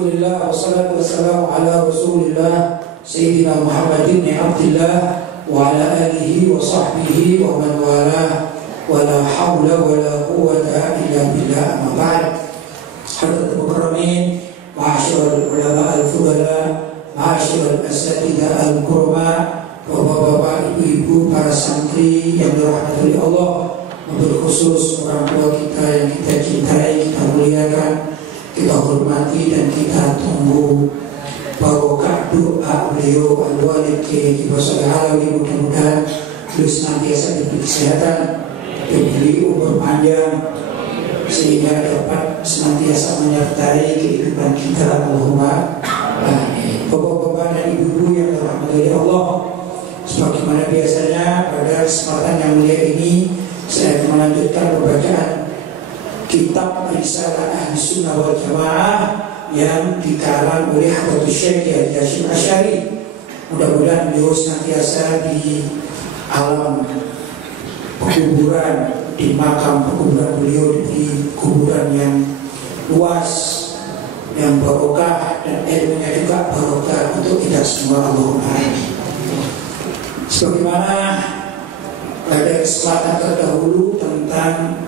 Alhamdulillah wassalatu wassalamu ala Rasulillah Sayyidina Muhammadin bin Abdillah wa ala alihi wa sahbihi wa man walah wa la hawla wa la quwwata illa billah, amma ba'd. Hadirin mukarramin, ma'asyiral ulama al-fudala, ma'asyiral asatidzah al-kurama, bapak-bapak, ibu-ibu, para santri yang dirahmati Allah, wabil khusus orang tua kita yang kita cintai, kita muliakan, kita hormati dan kita tunggu barokah doa beliau al-walid Kiai Alawi. Mudah-mudahan beliau senantiasa diberi kesehatan, diberi umur panjang, sehingga dapat senantiasa menyertai kehidupan kita. Allahumma amin. Bapak-bapak dan ibu-ibu yang dirahmati Allah, sebagaimana biasanya pada kesempatan yang mulia ini saya akan melanjutkan pembacaan kitab Risalah Ahli Sunnah wal Jamaah yang dikarang oleh Hadratus Syekh Kiai Hasyim Asy'ari. Mudah-mudahan beliau senantiasa di alam kuburan, di makam kuburan beliau, di kuburan yang luas, yang barokah, dan ilmunya juga barokah untuk kita semua. Allahumma amin. Sebagaimana pada kesempatan terdahulu tentang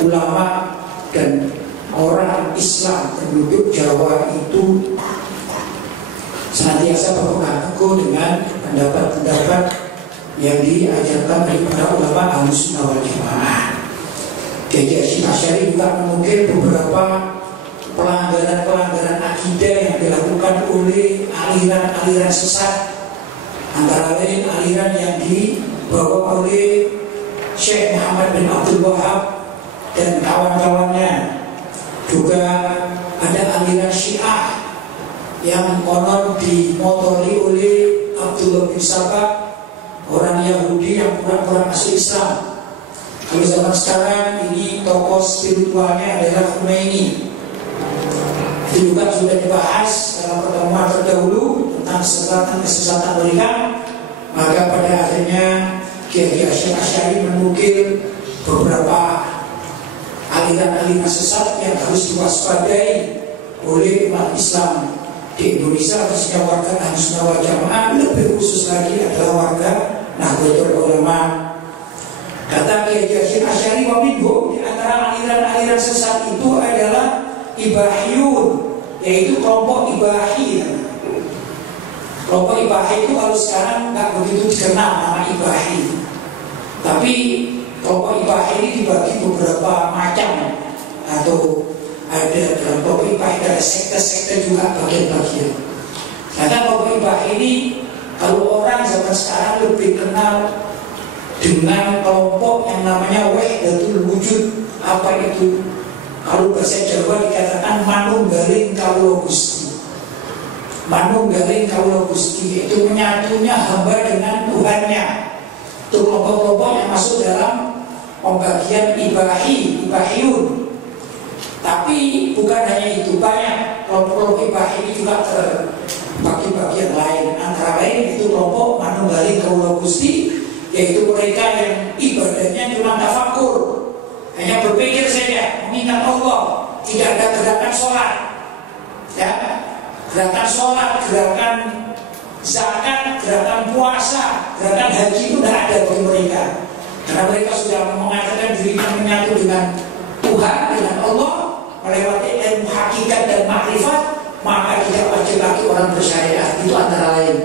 ulama dan orang Islam penduduk Jawa itu senantiasa berpegang teguh dengan pendapat-pendapat yang diajarkan oleh para ulama Ahlus Sunnah wal Jamaah. Kiai Hasyim Asy'ari juga mengukir beberapa pelanggaran-pelanggaran akidah yang dilakukan oleh aliran-aliran sesat, antara lain aliran yang dibawa oleh Syekh Muhammad bin Abdul Wahab dan kawan-kawannya. Juga ada aliran Syiah yang konon dimotori oleh Abdullah bin Sabah, orang Yahudi yang pura-pura masuk Islam. Kalau zaman sekarang ini tokoh spiritualnya adalah Khomeini. Itu juga sudah dibahas dalam pertemuan terdahulu tentang kesesatan mereka. Maka pada akhirnya Kiai Hasyim Asy'ari menukil beberapa aliran-aliran sesat yang harus diwaspadai oleh umat Islam di Indonesia, khususnya warga Ahlus Sunnah wal Jamaah, lebih khusus lagi adalah warga Nahdlatul Ulama. Kata Kiai Hasyim Asy'ari, wa minhum, di antara aliran-aliran sesat itu adalah Ibahiyun, yaitu kelompok Ibahi. Kelompok Ibahi itu kalau sekarang nggak begitu dikenal nama Ibahi, tapi kelompok Ibahi ini dibagi beberapa macam, atau ada dalam kelompok Ibahi ada sekte-sekte juga bagian-bagian. Karena kelompok Ibahi ini kalau orang zaman sekarang lebih kenal dengan kelompok yang namanya Wahdatul Wujud. Apa itu? Kalau bahasa Jawa dikatakan manunggaling kawula Gusti. Manunggaling kawula Gusti itu menyatunya hamba dengan Tuhannya. Itu kelompok-kelompok yang masuk dalam pembagian Ibahiyun. Tapi bukan hanya itu, banyak kelompok Ibahi ini juga terbagi-bagi yang lain. Antara lain itu kelompok manunggaling kawula Gusti, yaitu mereka yang ibadahnya cuma tafakur, hanya berpikir saja, mengingat Allah, tidak ada gerakan sholat, ya, gerakan sholat, gerakan zakat, gerakan puasa, gerakan haji itu tidak ada bagi mereka, karena mereka sudah mengatakan dirinya menyatu dengan Tuhan, dengan Allah melewati ilmu hakikat dan makrifat, maka tidak wajib lagi orang bersyariat. Itu antara lain.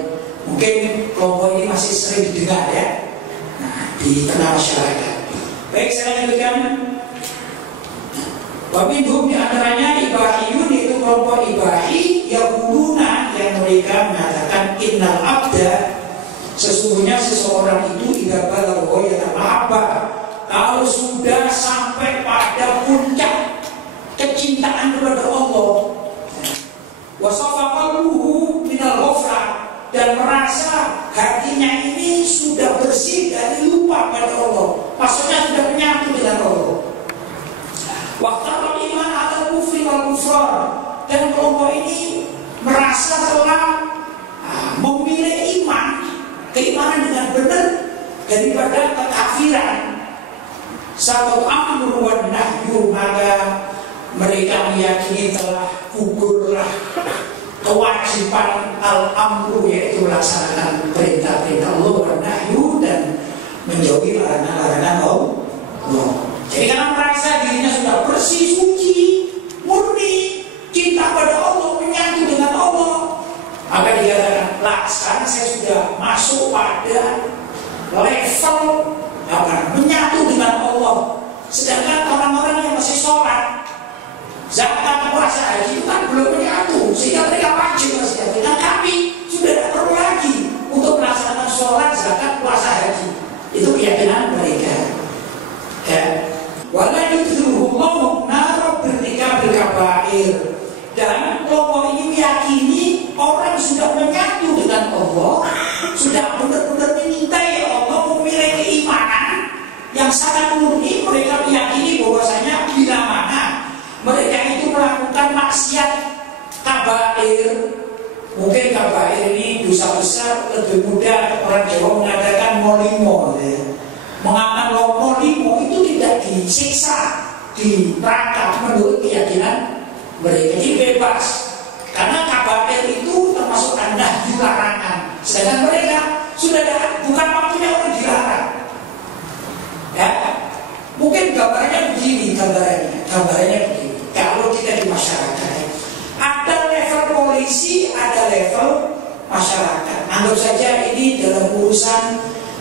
Mungkin kelompok ini masih sering didengar, ya, di tengah masyarakat. Baik, saya lanjutkan. Wabidhum, di antaranya Ibahiyun, yaitu kelompok Ibahi Yaquluna, yang mereka mengatakan innal abda, sesungguhnya seseorang itu idza balagha yata'abbah, kalau sudah sampai pada puncak kecintaan kepada Allah, wasafa qalbuhu minal ghaflah, dan merasa hatinya ini sudah bersih dari lupa pada Allah, maksudnya sudah menyatu dengan Allah. Waqtarul iman atau kufri wal kufran, dan kelompok ini merasa telah memilih keimanan dengan benar daripada kekafiran. Satu amru wan nahyu, maka mereka mereka meyakini telah gugurlah kewajiban al-amru, yaitu melaksanakan perintah-perintah Allah wa nahyu dan menjauhi larangan-larangan Allah. Jadi karena merasa dirinya sudah bersih, suci, murni, cinta pada Allah, menyatu dengan Allah, maka dikatakan, lah sekarang saya sudah masuk pada level menyatu dengan Allah. Sedangkan orang-orang yang masih sholat, zakat, puasa, haji itu kan belum menyatu, sehingga mereka wajib masih haji. Dan kami sudah tidak perlu lagi untuk melaksanakan sholat, zakat, puasa, haji. Itu keyakinan mereka. Ya. Wala yudhruhullahu nara birtika bilkabair. Dan kelompok ini meyakini orang sudah menyatu dengan Allah, sudah benar-benar menyintai Allah, memiliki keimanan yang sangat murni. Mereka meyakini bahwasanya bila mana mereka itu melakukan maksiat kabair, mungkin kabair ini dosa besar, lebih mudah orang Jawa mengatakan molimo, ya. Mengamalkan molimo itu tidak disiksa di neraka menurut keyakinan mereka. Jadi bebas, karena kabair itu termasuk nahyu, larangan. Sedangkan mereka sudah ada, bukan waktunya orang dilarang. Ya, mungkin gambarnya begini, gambarnya begini. Kalau kita di masyarakat, ada level polisi, ada level masyarakat. Anggap saja ini dalam urusan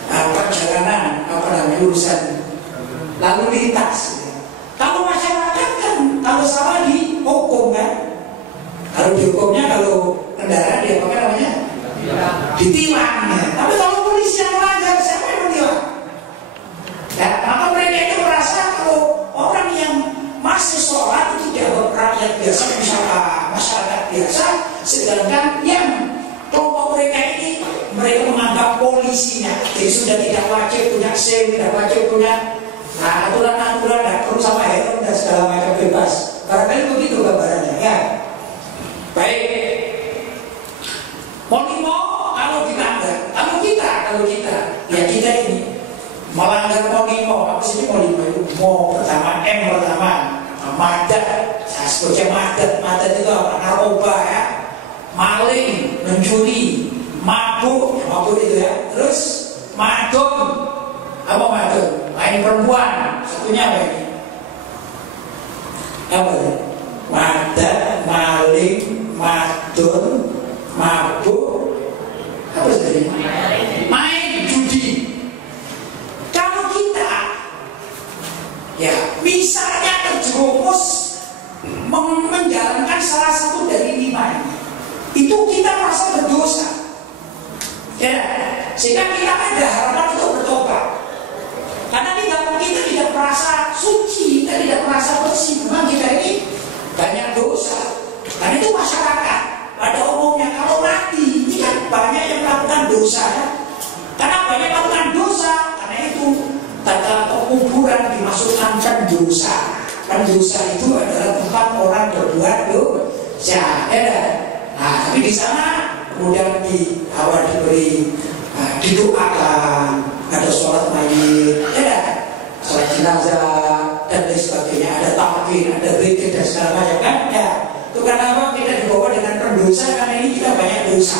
perjalanan, urusan lalu lintas. Kalau masyarakat kan, kalau salah dihukum kan. Kalau dihukumnya, kalau kendaraan dia apa namanya? Ditilang. Tapi kalau polisi yang melanggar, siapa yang menilang? Ya, maka mereka itu merasa kalau orang yang masih sholat itu dianggap rakyat biasa, masyarakat biasa, sedangkan yang kelompok mereka ini, mereka menganggap polisinya. Jadi sudah tidak wajib punya SIM, tidak wajib punya aturan-aturan, tidak perlu sama helm dan segala macam, bebas. Barangkali begitu gambarannya, ya. Baik. Molimo kalau dilanggar, kalau kita, ya kita ini melanggar molimo. Apa sih molimo itu? Pertama M pertama, madat. Saya sebutnya madat itu apa? Narkoba, ya. Maling, mencuri, mabuk itu ya. Terus madon, apa madon? Lain perempuan, satunya apa ini? Apa itu? Madat, maling, madon, mabuk, apa sih? Main judi. Kalau kita, ya misalnya terjerumus menjalankan salah satu dari 5 ini, itu kita merasa berdosa, ya, sehingga kita ada harapan untuk bertobat. Karena kita tidak merasa suci, kita tidak merasa bersih. Memang kita ini banyak dosa. Karena itu masyarakat pada umumnya kalau mati ini kan banyak yang melakukan dosa, ya. Karena banyak melakukan dosa, karena itu tata kuburan dimasukkan pendosa. Pendosa itu adalah tempat orang berbuat dosa, ya. Nah, tapi di sana kemudian awal diberi didoakan, ada sholat mayit, ya, sholat jenazah dan lain sebagainya, ada talqin, ada zikir dan segala macam, kan? Ya, itu karena apa? Kita dibawa dengan pendosa, karena ini kita banyak dosa.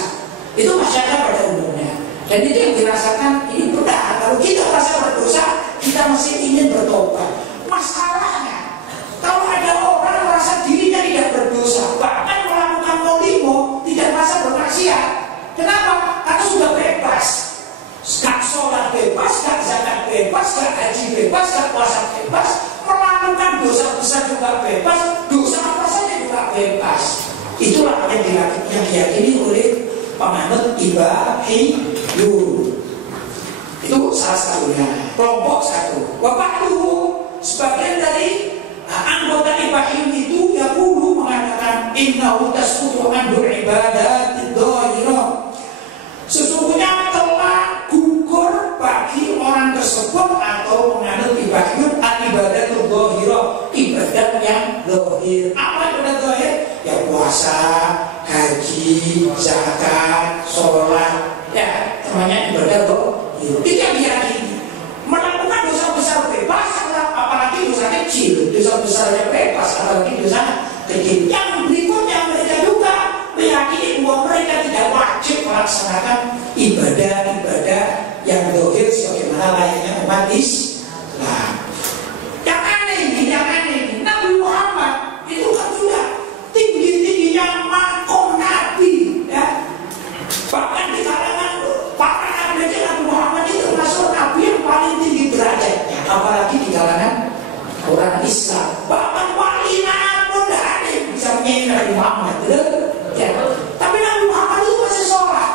Itu masyarakat pada umumnya, dan itu yang dirasakan ini benar. Kalau kita merasa berdosa, kita masih ingin bertobat. Masalahnya, kalau ada orang merasa dirinya tidak berdosa, bahkan melakukan molimo, tidak merasa bermaksiat. Kenapa? Karena sudah bebas. Gak sholat bebas, gak zakat bebas, gak haji bebas, gak puasa bebas, melakukan dosa besar juga bebas, dosa apa saja juga bebas. Itulah yang diyakini oleh penganut Ibahiyun. Itu salah satunya, kelompok satu. Bapak dulu sebagian dari anggota Ibahiyun itu yang dulu mengatakan innahu tasqutu anhu ibadatil dhahirah. Sesungguhnya telah gugur bagi orang tersebut atau menganut Ibahiyun al-ibadatul dhahirah, ibadat yang zahir. Apa ibadat zahir? Ya puasa, haji, zakat, sholat, ya namanya ibadat zahir. Itu yang diyakini. Melakukan dosa besar bebas, apalagi dosa kecil. Dosa besarnya bebas, apalagi dosa penyanyi Nabi Muhammad, betul? Ya. Tapi Nabi Muhammad itu masih sholat,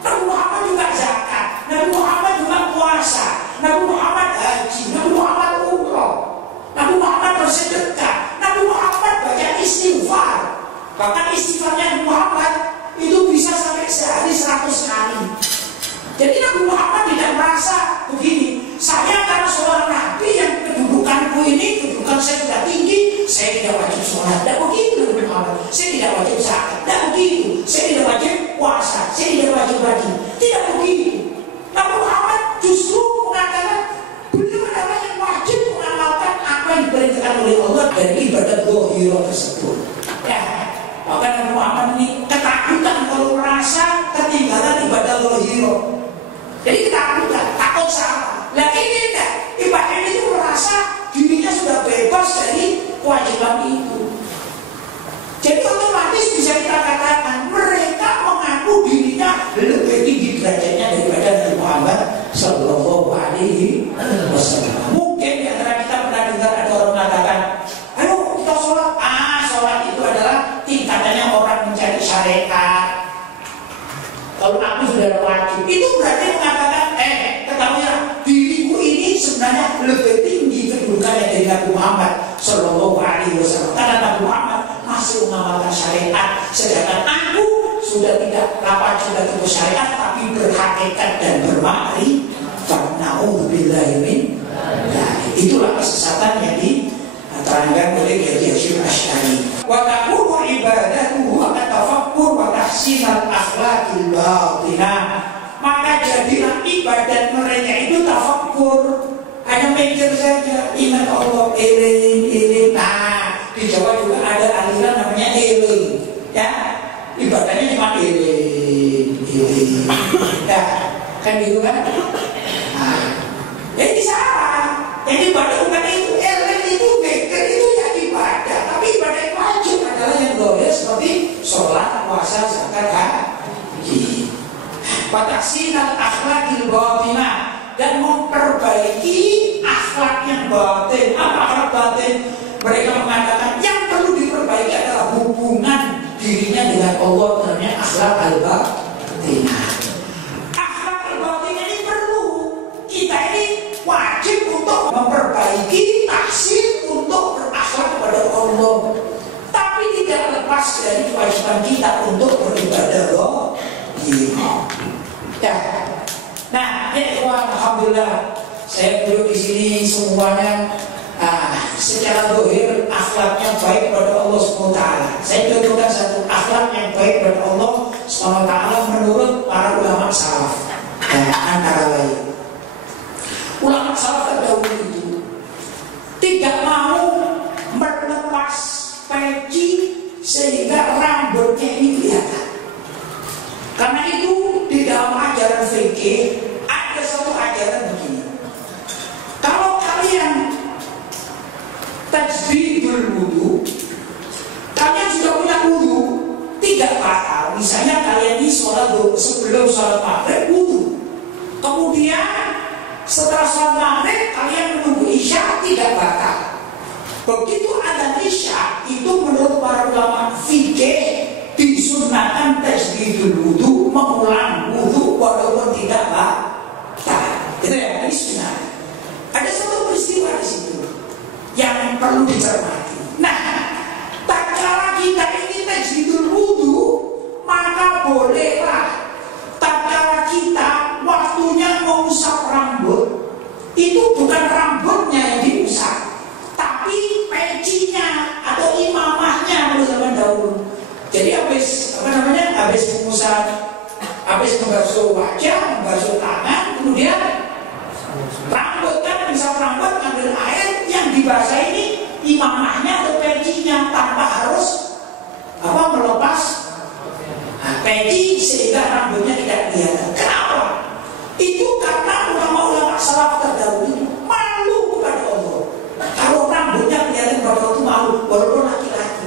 Nabi Muhammad juga zakat, Nabi Muhammad juga puasa, Nabi Muhammad haji, Nabi Muhammad umroh, Nabi Muhammad bersedekah, Nabi Muhammad baca istighfar. Bahkan istighfarnya Nabi Muhammad itu bisa sampai sehari 100 kali. Jadi Nabi Muhammad tidak merasa begini, saya karena seorang Nabi yang kedudukanku ini, kedudukan saya sudah tinggi, saya tidak wajib sholat. Tidak begitu Nabi Muhammad. Saya tidak wajib zakat. Tidak begitu. Saya tidak wajib puasa. Saya tidak wajib haji. Tidak begitu. Nabi Muhammad justru mengatakan beliau adalah yang wajib mengamalkan apa yang diperintahkan oleh Allah dari ibadah zahirah tersebut. Ya, maka Nabi Muhammad ini ketakutan kalau merasa ketinggalan ibadah zahirah. Jadi ketakutan, takut salah. Nah ini enggak, ibadah ini itu merasa dirinya sudah bebas dari kewajiban itu. Jadi otomatis bisa kita katakan mereka mengaku dirinya lebih tinggi derajatnya daripada Nabi Muhammad Sallallahu Alaihi Wasallam. Mungkin di antara kita pernah dengar ada orang mengatakan, ayo kita sholat. Sholat itu adalah tingkatannya orang mencari syariat. Kalau aku sudah wajib, itu berarti mengatakan, ketahuilah diriku ini sebenarnya lebih tinggi kedudukannya dari Nabi Muhammad Sallallahu Alaihi Wasallam. Karena Nabi Muhammad masih mengamalkan syariat, sedangkan aku sudah tidak wajib lagi syariat, tapi berhakikat dan bermakrifat. Na'udzubillahi min dzalik. Itulah kesesatan yang diterangkan oleh Kiai Hasyim Asy'ari. Wa takunu ibadatuhu wa tafakkur wa tahsinal akhlaqil batinah. Maka jadilah ibadat mereka itu tafakkur, hanya mikir saja, ingat Allah, iling. Nah, di Jawa juga ada aliran namanya iling, ya, ibadahnya cuma iling. Ya, kan gitu kan? Nah, jadi salah. Jadi ibadah bukan itu, iling itu mikir itu ya ibadah, tapi ibadah yang wajib adalah yang boleh seperti sholat, puasa, zakat, haji. Patahsinal akhlaqil batinah, dan memperbaiki akhlak yang batin. Apa akhlak batin? Mereka mengatakan yang perlu diperbaiki adalah hubungan dirinya dengan Allah, namanya akhlak al-batinah. Akhlak al-batinah ini perlu, kita ini wajib untuk memperbaiki, tahsin untuk berakhlak kepada Allah. Tapi tidak lepas dari kewajiban kita untuk beribadah Allah. Ya. Nah, alhamdulillah saya duduk di sini semuanya secara zahir akhlaknya baik kepada Allah SWT. Saya contohkan satu akhlak yang baik kepada Allah SWT menurut para ulama salaf. Antara lain, ulama salaf terdahulu itu tidak mau melepas peci sehingga rambutnya ini kelihatan. Karena itu di dalam ajaran fikih ada satu ajaran begini. Kalau kalian tajdidul wudu, kalian sudah punya wudu tidak batal. Misalnya kalian ini sholat sebelum sholat maghrib wudu, kemudian setelah sholat maghrib kalian menunggu isya, tidak batal. Begitu ada isya, itu menurut para ulama fikih disunahkan tajdidul wudu, mengulang wudu walaupun tidak batal. Itu ya, ini sunnah. Ada satu peristiwa di situ yang perlu dicermati. Nah, tak kala kita ini tajdidul wudu, maka bolehlah tak kala kita waktunya mengusap rambut, itu bukan rambutnya yang diusap, tapi pecinya atau imamahnya pada zaman dahulu. Jadi habis mengusap, habis membasuh wajah, membasuh tangan, kemudian rambut kan, mengusap rambut, ambil air yang dibasah ini imamahnya atau pecinya tanpa harus melepas peci sehingga rambutnya tidak kelihatan. Kenapa? Itu karena ulama-ulama salaf terdahulu malu kepada Allah. Kalau rambutnya kelihatan kepada Allah itu malu, walaupun laki-laki.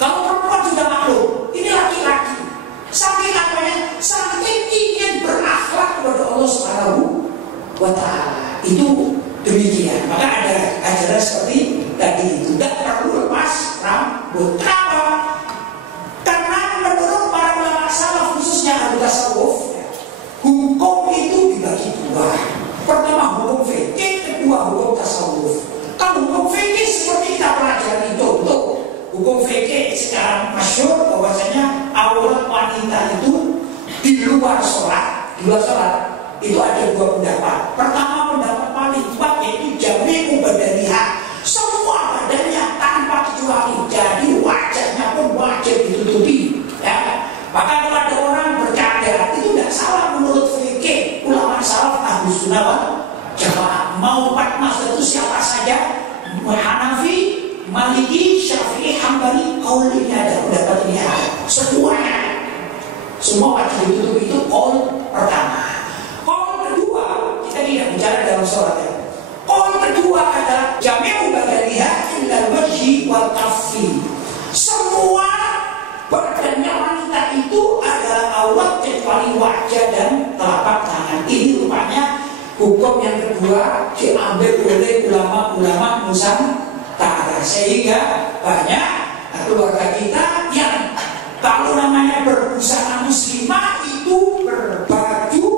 Kalau perempuan sudah maklum, ini laki-laki. Saking apanya? Saking ingin berakhlak kepada Allah Subhanahu wa Ta'ala. Itu demikian. Maka ada ajaran seperti tadi itu. Tidak perlu lepas rambut. Kenapa? tasawuf, hukum itu dibagi dua. Pertama hukum fikih, kedua hukum tasawuf. Kalau hukum fikih seperti kita pelajari, contoh hukum fikih sekarang masyhur bahwasanya aurat wanita itu di luar sholat itu ada dua pendapat. Pertama pendapat paling kuat yaitu jami'u badaniha, semua badannya tanpa kecuali, jadi wajahnya pun wajib ditutupi. Ya. Maka kalau ada orang bercadar itu tidak salah menurut fikih ulama salaf Ahlus Sunnah wal Jamaah. Mau empat mazhab itu siapa saja, Hanafi, Maliki, Syafi'i, Hambali, qaul ini ada, pendapat ini ada, semuanya. Semua wajib ditutup itu qaul pertama. Qaul kedua, kita tidak bicara dalam sholat ya. Qaul kedua adalah jami'u badaniha illal wajhi wal kaffi. Semua badannya wanita itu adalah aurat kecuali wajah dan telapak tangan. Ini rupanya hukum yang kedua diambil oleh ulama-ulama Nusantara, sehingga banyak keluarga kita yang kalau namanya berbusana muslimah itu berbaju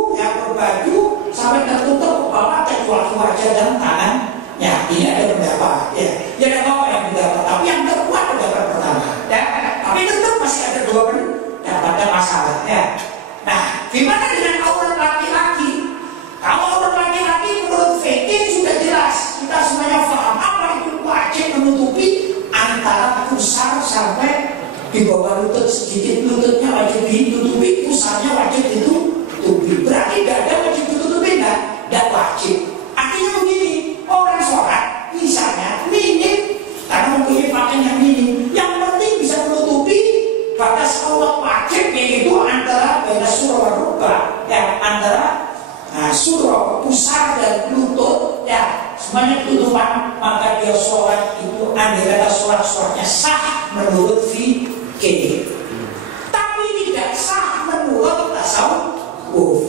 sampai tertutup ke bawah kecuali wajah dan tangannya. Ini ada pendapat ya. Ya ada apa yang pendapat, tapi yang terkuat pendapat pertama ya. Tapi tetap masih ada dua pendapat dan masalah ya. Nah, gimana dengan aurat laki-laki? Kalau aurat laki-laki menurut fikih sudah jelas, kita semuanya paham apa itu wajib menutupi antara pusar sampai di bawah lutut sedikit, lututnya wajib ditutupi, pusarnya wajib ditutupi. Berarti dada wajib ditutupi tidak wajib. Artinya begini, orang sholat misalnya minim, karena mempunyai pakaian yang minim, yang penting bisa menutupi batas aurat wajib, yaitu antara baina surah rukbah ya, antara surah pusar dan lutut ya, semuanya tutupan. Maka dia sholat itu andai kata sholatnya sah menurut fikih, tapi tidak sah menurut tasawuf.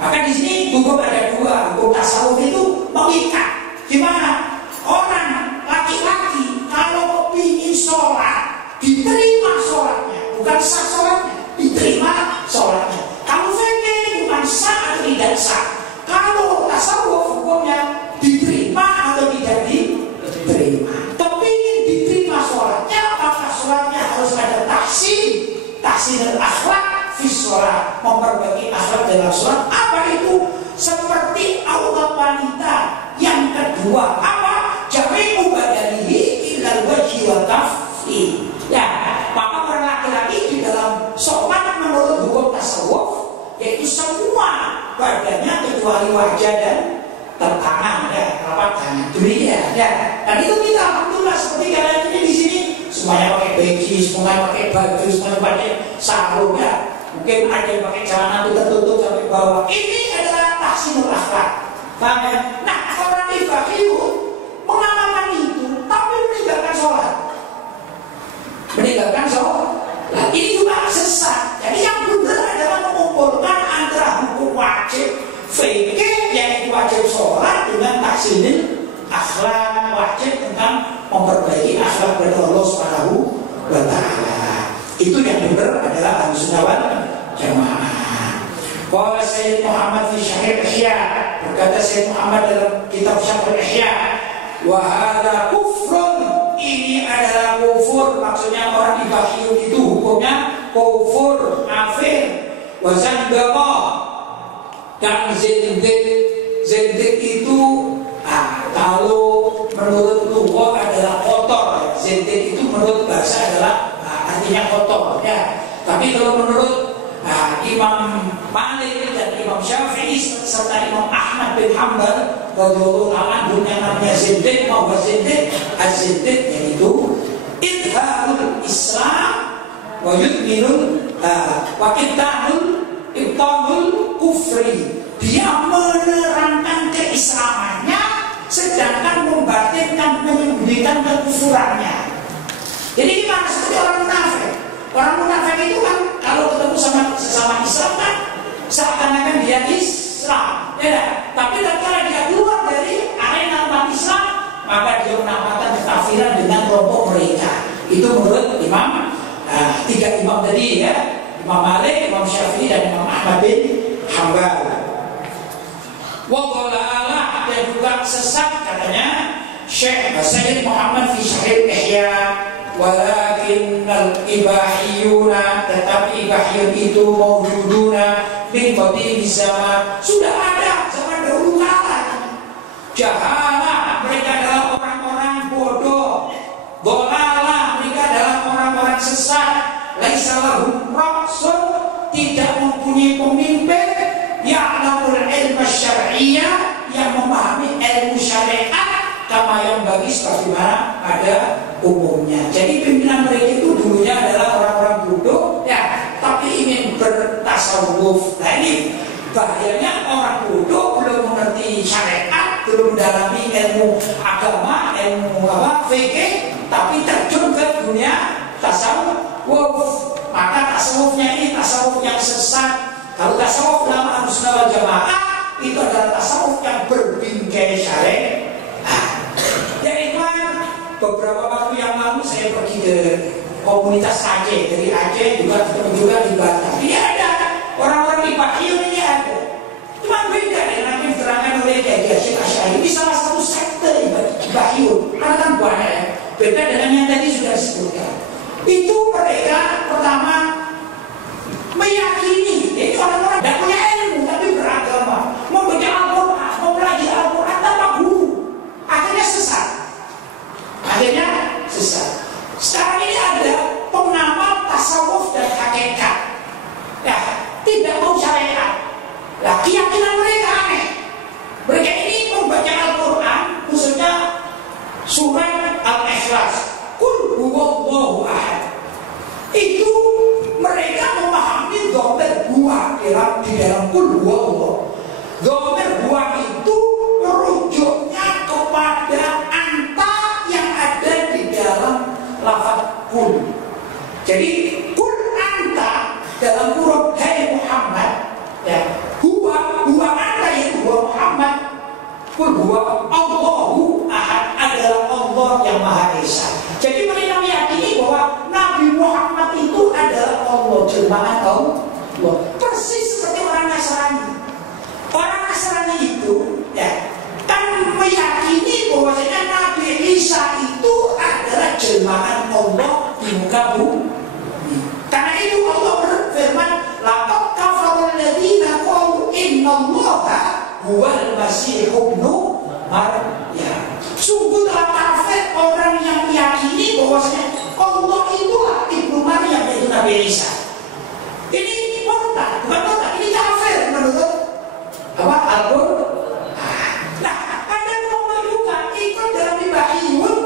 Maka di sini hukum ada dua. Hukum tasawuf itu mengikat. Gimana? Orang laki-laki kalau ingin sholat diterima sholatnya, bukan sah sholatnya, diterima sholatnya. Kalau fikih bukan sah atau tidak sah. Kalau tasawuf hukumnya diterima atau tidak diterima. Tapi diterima sholatnya, apakah sholatnya harus ada tahsin akhlak fi sholat, memperbaiki akhlak dalam sholat. Apa itu? Seperti aurat wanita. Yang kedua apa? Jami'u badanihi illal wajhi wal kaffi. Ya, maka orang laki-laki di dalam sholat menurut hukum tasawuf yaitu semua badannya kecuali wajah dan tangan ya, telapak tangan. Demikian ya. Dan itu kita alhamdulillah seperti kalian ini di sini semuanya pakai peci, semuanya pakai baju, semuanya pakai sarung ya. Mungkin ada yang pakai celana itu tertutup sampai bawah. Ini adalah tahsinul akhlak. Paham ya? Nah, orang ibadiyun mengamalkan itu tapi meninggalkan sholat. Nah, ini juga sesat. Jadi yang benar adalah mengumpulkan antara hukum wajib fikih yaitu wajib sholat dengan tahsinul akhlak, wajib tentang memperbaiki akhlak kepada Allah Subhanahu wa Ta'ala. Itu yang benar adalah Ahlus Sunnah wal Jamaah. Qala Sayyid Muhammad fi Syarh Ihya, berkata Sayyid Muhammad dalam kitab Syarh Ihya, wa hadza kufrun, ini adalah kufur. Maksudnya orang ibadiyun itu hukumnya kufur, kafir. Wa zandaqah, dan zindik itu kalau menurut lugah adalah kotor. Zindik itu menurut bahasa adalah artinya kotor ya. Tapi kalau menurut Imam Malik dan Imam Syafi'i serta Imam Ahmad bin Hanbal radhiyallahu anhu, yang namanya zindik maupun zindik, az-zindik yaitu idharul Islam wa yudminul wa kitabul ibtalul kufri. Dia menerangkan keislamannya sedangkan membatinkan, menyembunyikan kekufurannya. Jadi gimana? Seperti orang munafik. Orang munafik itu kan kalau ketemu sama sesama Islam kan seakan-akan dia Islam, ya. Tapi tatkala dia keluar dari arena umat Islam, maka dia menampakkan kekafiran dengan kelompok mereka. Itu menurut Imam tiga imam tadi ya, Imam Malik, Imam Syafi'i, dan Imam Ahmad bin Hanbal. Wa dhalalah, dan juga sesat katanya Syekh Sayyid Muhammad fi Syarih Ihya. Walakinnal ibahiyuna, tetapi ibahiyun itu mawjuduna min qadimi zaman, sudah ada zaman dahulu kala. Jahalah, mereka adalah orang-orang bodoh. Dhalalah, mereka adalah orang-orang sesat. Laisa lahum ra'sun, tidak mempunyai pemimpin. Ya'lamul ilma syar'iyyah, yang memahami ilmu syariat kama yang bagi sebagaimana ada umumnya. Jadi pimpinan mereka itu dulunya adalah orang-orang bodoh, ya, tapi ingin bertasawuf. Nah ini bahayanya, orang bodoh belum mengerti syariat, belum mendalami ilmu agama, ilmu fikih, tapi terjun ke dunia tasawuf. Maka tasawufnya ini tasawuf yang sesat. Kalau tasawuf dalam Ahlussunnah wal Jamaah itu adalah tasawuf yang berbingkai syariat. Beberapa waktu yang lalu saya pergi ke komunitas Aceh, dari Aceh juga ketemu juga di Batam. Ini ada orang-orang Ibahiyun, ini ada. Cuma beda dengan yang diterangkan oleh Kiai Hasyim Asy'ari. Ini salah satu sekte Ibahiyun. Karena kan banyak ya. Beda dengan yang tadi sudah disebutkan. Itu mereka pertama meyakini, ini orang-orang tidak punya ilmu tapi beragama, membaca Al-Quran, mempelajari Al-Quran tanpa guru, akhirnya sesat. Sekarang ini ada pengamal tasawuf dan hakikat, ya, tidak mau syariat. Nah, keyakinan mereka aneh. Mereka ini membaca Al-Quran, khususnya surat Al-Ikhlas, Qul huwallahu ahad. Itu mereka memahami dhamir huwa di dalam Qul huwallahu. Dhamir huwa itu merujuknya kepada anta yang ada di dalam lafaz kul. Jadi kul anta dalam huruf hai Muhammad, ya, huwa anta yaitu huwa Muhammad. Kul huwa Allahu ahad, adalah Allah yang Maha Esa. Jadi mereka meyakini bahwa Nabi Muhammad itu adalah Allah, jelmaan Allah. Persis seperti orang Nasrani. Orang Nasrani itu, ya, kan meyakini bahwasanya Nabi Isa itu adalah jelmaan Allah di muka bumi. Karena itu Allah berfirman, laqad kafara alladziina qalu innallaha huwal masih ibnu Maryam. Sungguh telah kafir orang yang meyakini bahwasanya Allah itulah ibnu Maryam, yaitu Nabi Isa. Ini murtad, bukan murtad, ini kafir menurut Al-Qur'an. Nah, ada kelompok juga ikut dalam Ibahiyun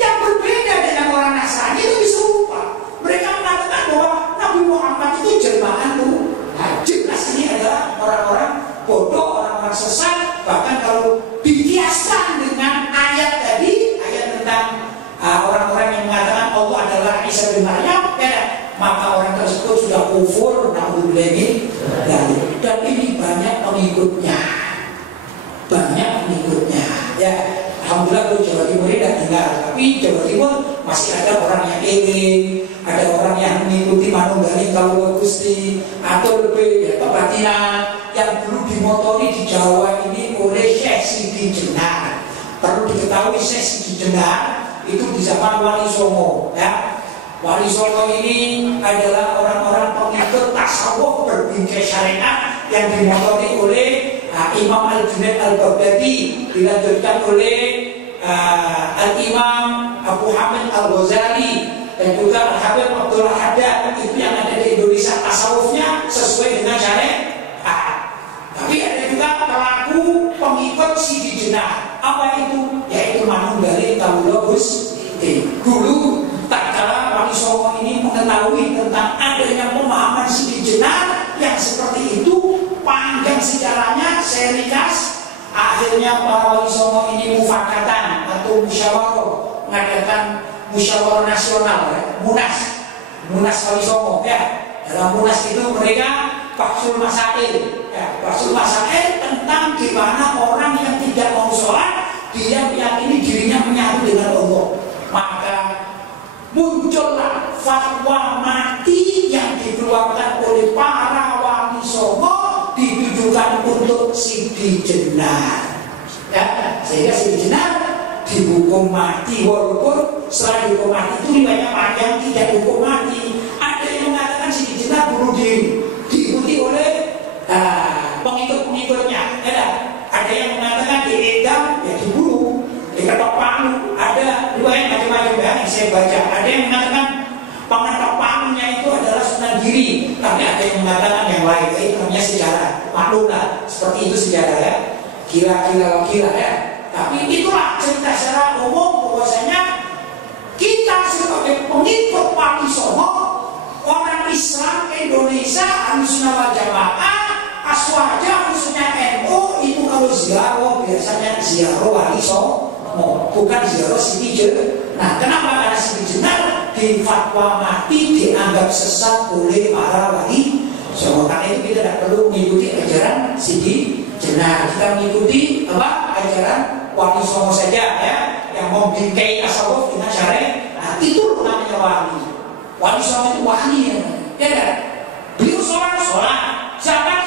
yang berbeda dengan orang Nasrani, itu bisa lupa. Mereka mengatakan bahwa Nabi Muhammad itu jelmaan Tuhan. Jelas ini adalah orang-orang bodoh, orang-orang sesat. Bahkan kalau dikiaskan dengan ayat tadi, ayat tentang orang-orang yang mengatakan Allah adalah Isa bin Maryam, ya, maka orang tersebut sudah kufur, na'udzubillah. Dan ini banyak pengikutnya, ya. Alhamdulillah kalau Jawa Timur ini tidak dengar, tapi Jawa Timur masih ada orang yang ingin, ada orang yang mengikuti manunggaling kalau Gusti, atau lebih, ya, kebatinan yang dulu dimotori di Jawa ini oleh Syekh Sidi Jenar. Perlu diketahui Syekh Sidi Jenar itu di zaman Wali Songo, ya. Wali Songo ini adalah orang-orang pengikut tasawuf berbingkai syariat yang dimotori oleh Imam Al-Junaid Al-Baghdadi, dilanjutkan oleh Al-Imam Abu Hamid Al-Ghazali, dan juga Al-Habib Abdullah Haddad. Itu yang ada di Indonesia tasawufnya sesuai dengan syariat. Tapi ada juga pelaku pengikut Sidi Jenar. Apa itu? Yaitu manunggaling Kawula Gusti. Dulu tak kala Wali Songo ini mengetahui tentang adanya pemahaman Sidi Jenar yang seperti itu, panjang sejarahnya, serikas. Akhirnya para Wali Songo ini mufakatan atau musyawarah, mengadakan musyawarah nasional, ya, Munas Wali Songo, ya. Dalam Munas itu mereka Bahsul Masail, ya, Bahsul Masail tentang gimana orang yang tidak mau sholat, dia meyakini dirinya menyatu dengan Allah. Maka muncullah fatwa mati yang dikeluarkan oleh para wali songo ditujukan untuk Sidi Jenar. Ya, sehingga Sidi Jenar dihukum mati, walaupun setelah dihukum mati itu banyak yang tidak dihukum mati. Ada yang mengatakan Sidi Jenar bunuh diri, diikuti oleh pengikut-pengikutnya. Ya, ada yang mengatakan diedam, ya dibunuh, diketok palu. Ada riwayat macam-macam yang saya baca. Ada yang mengatakan pengetok palunya itu adalah Sunan Giri, tapi ada yang mengatakan yang lain. Itu namanya sejarah, maklumlah seperti itu sejarah ya. Kira-kira ya. Tapi itulah cerita secara umum bahwasanya kita sebagai pengikut Wali Songo, orang Islam Indonesia Ahlussunnah wal Jamaah, aswaja khususnya NU itu kalau ziarah biasanya ziarah Wali Songo, bukan ziarah Sidi Jenar. Nah, kenapa? Karena Sidi Jenar di fatwa mati dianggap sesat oleh para wali Songo. Karena itu kita tidak perlu mengikuti ajaran Sidi Jenar, kita mengikuti ajaran Wali Songo saja ya, yang membingkai tasawuf dengan syariat. Nah, itu namanya wali. Wali Songo itu wali ya kan? Beliau sholat, zakat,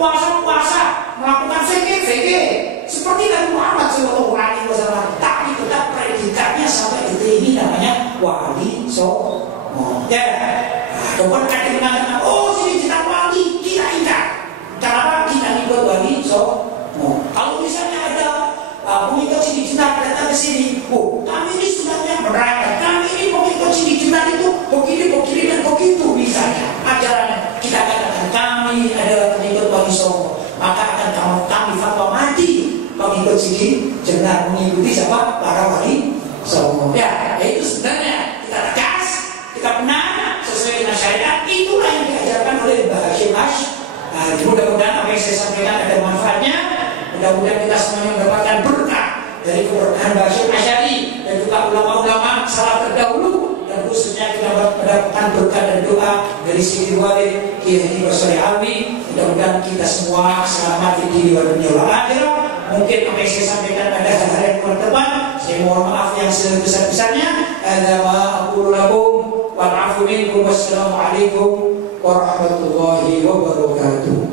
puasa, melakukan fikih. Seperti Nabi Muhammad SAW, tapi tetap predikatnya sampai detik ini namanya Wali Songo. Ya, kemudian ada yang mengatakan, oh Sidi Jenar wali, kita ingat. Kenapa kita ikut Wali Songo? Kalau misalnya ada pengikut Sidi Jenar datang ke sini, kami ini sunatnya berangkat, kami ini pengikut Sidi Jenar itu begini dan begitu misalnya ajarannya, kita katakan kami adalah pengikut Wali Songo, maka akan kami fatwa mati pengikut Sidi Jenar mengikuti siapa? Para Wali Songo. Ya, itu sebenarnya kita tegas, kita benar sesuai dengan syariat. Itulah yang diajarkan oleh Mbah Hashim Asy'ari. Mudah-mudahan apa yang saya sampaikan ada manfaatnya. Mudah-mudahan kita semuanya mendapatkan berkah dari keberkahan Mbah Hashim Asy'ari dan juga ulama-ulama salaf terdahulu, dan khususnya kita mendapatkan berkah dan doa dari Sidi Walid Kiai Haji Basri Alwi. Mudah-mudahan kita semua selamat di dunia wal akhirat. Mungkin apa yang saya sampaikan ada hal-hal yang kurang tepat, saya mohon maaf yang sebesar-besarnya. Hadza ma aqulu lakum wal 'afwu minkum. Wassalamualaikum warahmatullahi wabarakatuh.